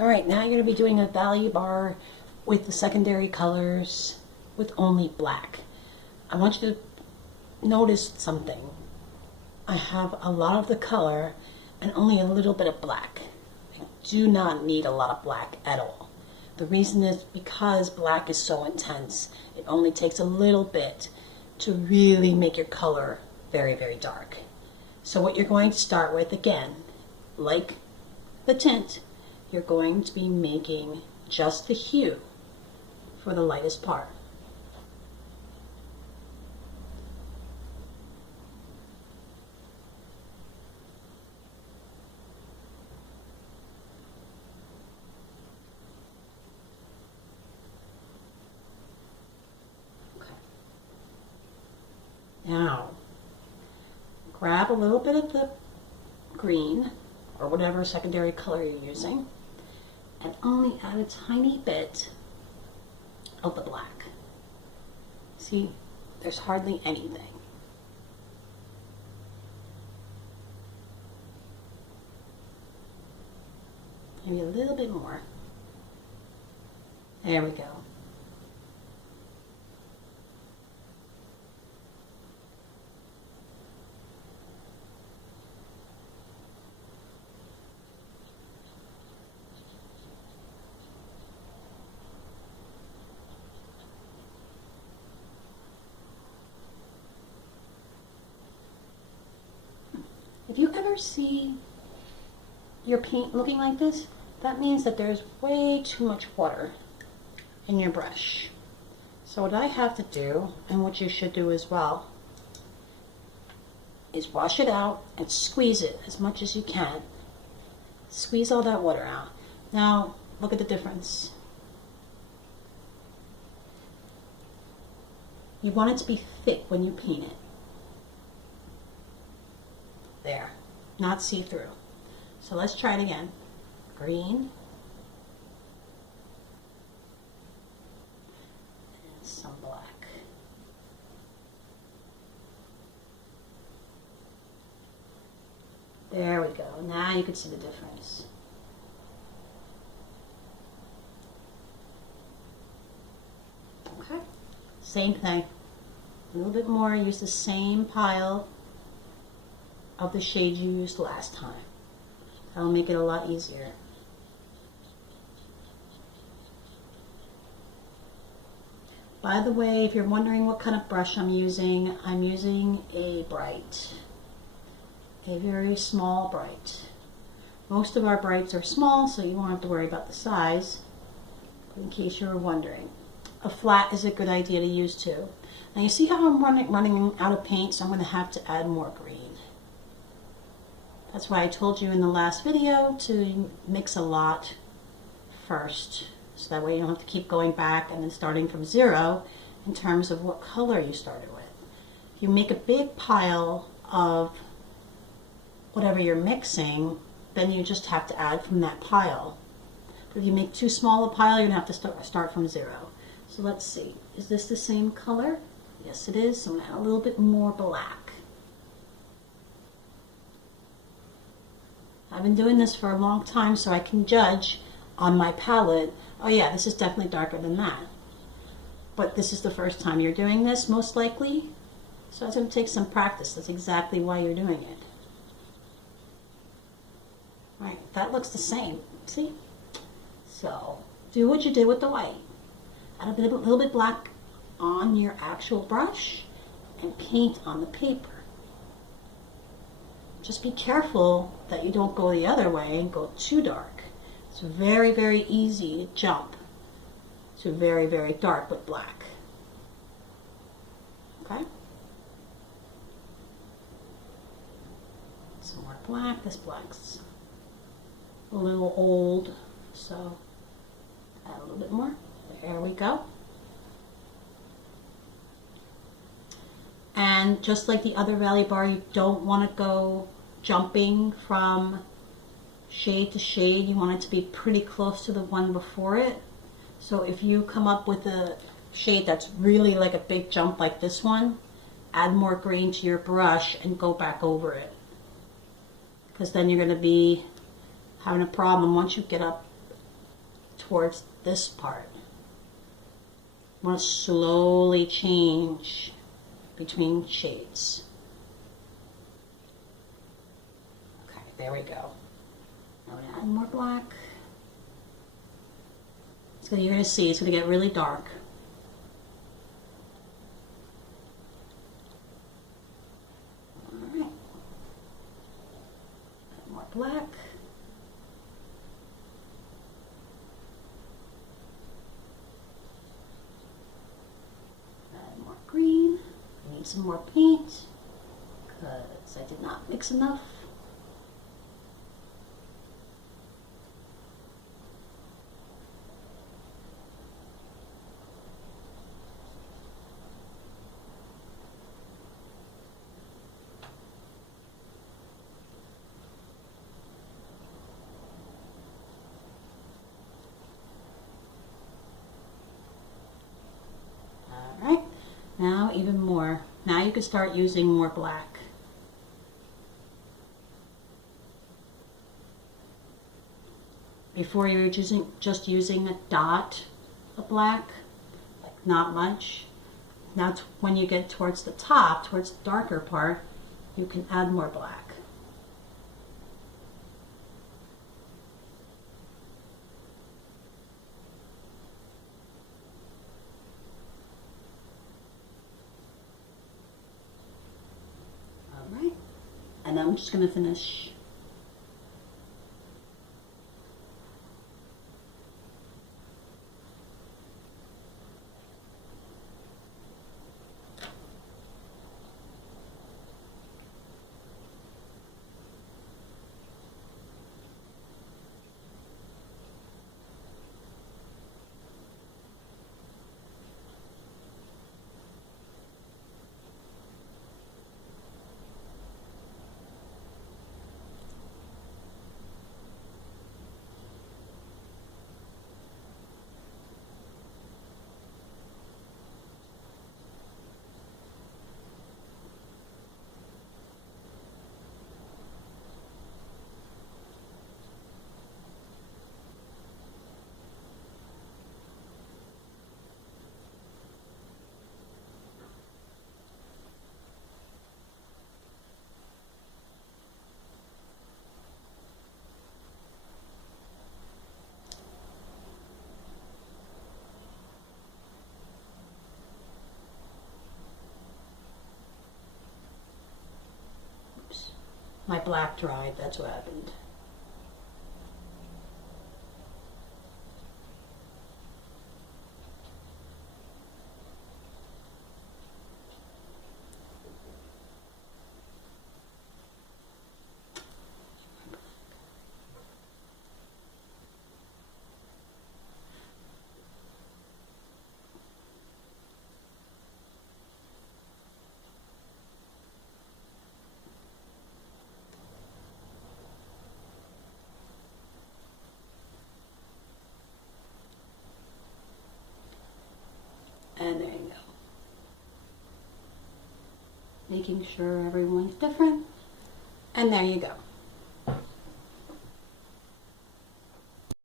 Alright, now you're going to be doing a value bar with the secondary colors with only black. I want you to notice something. I have a lot of the color and only a little bit of black. I do not need a lot of black at all. The reason is because black is so intense. It only takes a little bit to really make your color very, very dark. So what you're going to start with, again, like the tint, you're going to be making just the hue for the lightest part. Okay. Now, grab a little bit of the green or whatever secondary color you're using and only add a tiny bit of the black. See, there's hardly anything. Maybe a little bit more. There we go. If you ever see your paint looking like this, that means that there's way too much water in your brush. So what I have to do, and what you should do as well, is wash it out and squeeze it as much as you can. Squeeze all that water out. Now, look at the difference. You want it to be thick when you paint it. There, not see-through. So let's try it again. Green. And some black. There we go. Now you can see the difference. Okay. Same thing. A little bit more. Use the same pile of the shade you used last time. That'll make it a lot easier. By the way, if you're wondering what kind of brush I'm using a Bright. A very small Bright. Most of our Brights are small, so you won't have to worry about the size, but in case you were wondering. A flat is a good idea to use too. Now you see how I'm running out of paint, so I'm going to have to add more green. That's why I told you in the last video to mix a lot first, so that way you don't have to keep going back and then starting from zero in terms of what color you started with. If you make a big pile of whatever you're mixing, then you just have to add from that pile. But if you make too small a pile, you're going to have to start from zero. So let's see, is this the same color? Yes it is, so I'm going to add a little bit more black. I've been doing this for a long time, so I can judge on my palette, oh yeah, this is definitely darker than that. But this is the first time you're doing this, most likely. So it's going to take some practice. That's exactly why you're doing it. Right, that looks the same, see? So, do what you did with the white. Add a little bit black on your actual brush and paint on the paper. Just be careful that you don't go the other way and go too dark. It's very, very easy to jump to very, very dark with black. Okay? Some more black. This black's a little old, so add a little bit more. There we go. And just like the other value bar, you don't want to go jumping from shade to shade. You want it to be pretty close to the one before it. So if you come up with a shade that's really like a big jump like this one, add more green to your brush and go back over it. Because then you're going to be having a problem once you get up towards this part. I want to slowly change between shades. Okay, there we go. I'm going to add more black. So you're going to see it's going to get really dark. All right. Add more black. Add more green. I need some more paint because I did not mix enough. Alright, now even more. Now you can start using more black. Before you were just using a dot of black, like not much. Now when you get towards the top, towards the darker part, you can add more black. Alright, and I'm just going to finish. Oops. My black dried, that's what happened. And there you go. Making sure everyone's different. And there you go.